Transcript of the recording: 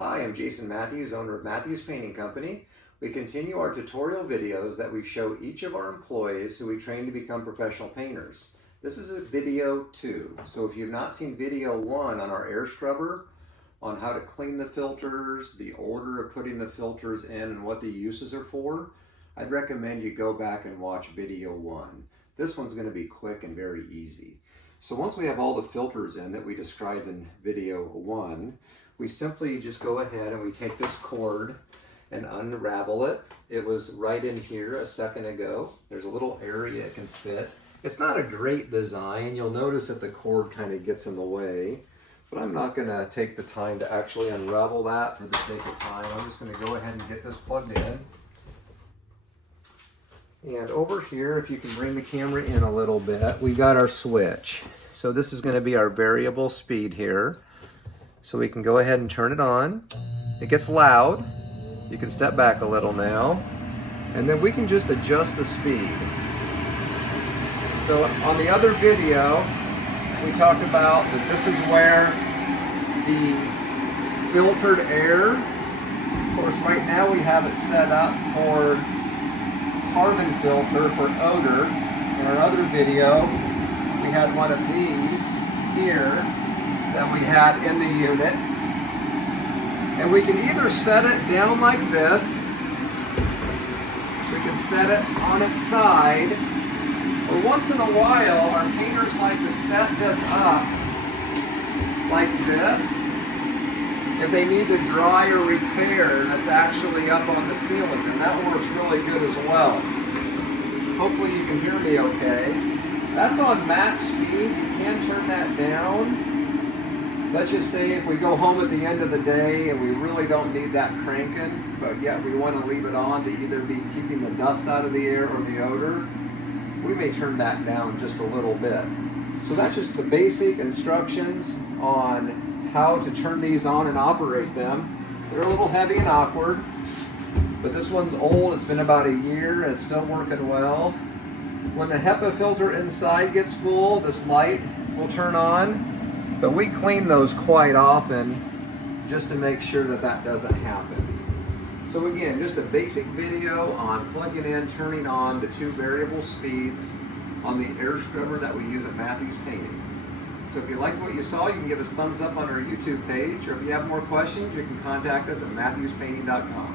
Hi, I'm Jason Matthews, owner of Matthews Painting Company. We continue our tutorial videos that we show each of our employees who we train to become professional painters. This is a video 2, so if you've not seen video 1 on our AirScrubber, on how to clean the filters, the order of putting the filters in, and what the uses are for, I'd recommend you go back and watch video 1. This one's going to be quick and very easy. So once we have all the filters in that we described in video 1, we simply just go ahead and we take this cord and unravel it. It was right in here a second ago. There's a little area it can fit. It's not a great design. You'll notice that the cord kind of gets in the way, but I'm not going to take the time to actually unravel that for the sake of time. I'm just going to go ahead and get this plugged in. And over here, if you can bring the camera in a little bit, we got our switch. So this is going to be our variable speed here. So we can go ahead and turn it on. It gets loud. You can step back a little now. And then we can just adjust the speed. So on the other video, we talked about that this is where the filtered air, of course right now we have it set up for carbon filter for odor. In our other video, we had one of these here that we had in the unit. And we can either set it down like this, we can set it on its side, or once in a while our painters like to set this up like this if they need to dry or repair that's actually up on the ceiling, and that works really good as well. Hopefully you can hear me okay. That's on max speed. You can turn that down. Let's just say if we go home at the end of the day and we really don't need that cranking, but yet we want to leave it on to either be keeping the dust out of the air or the odor, we may turn that down just a little bit. So that's just the basic instructions on how to turn these on and operate them. They're a little heavy and awkward, but this one's old. It's been about a year and it's still working well. When the HEPA filter inside gets full, this light will turn on. But we clean those quite often just to make sure that that doesn't happen. So again, just a basic video on plugging in, turning on the 2 variable speeds on the AirScrubber that we use at Matthews Painting. So if you liked what you saw, you can give us a thumbs up on our YouTube page, or if you have more questions, you can contact us at matthewspainting.com.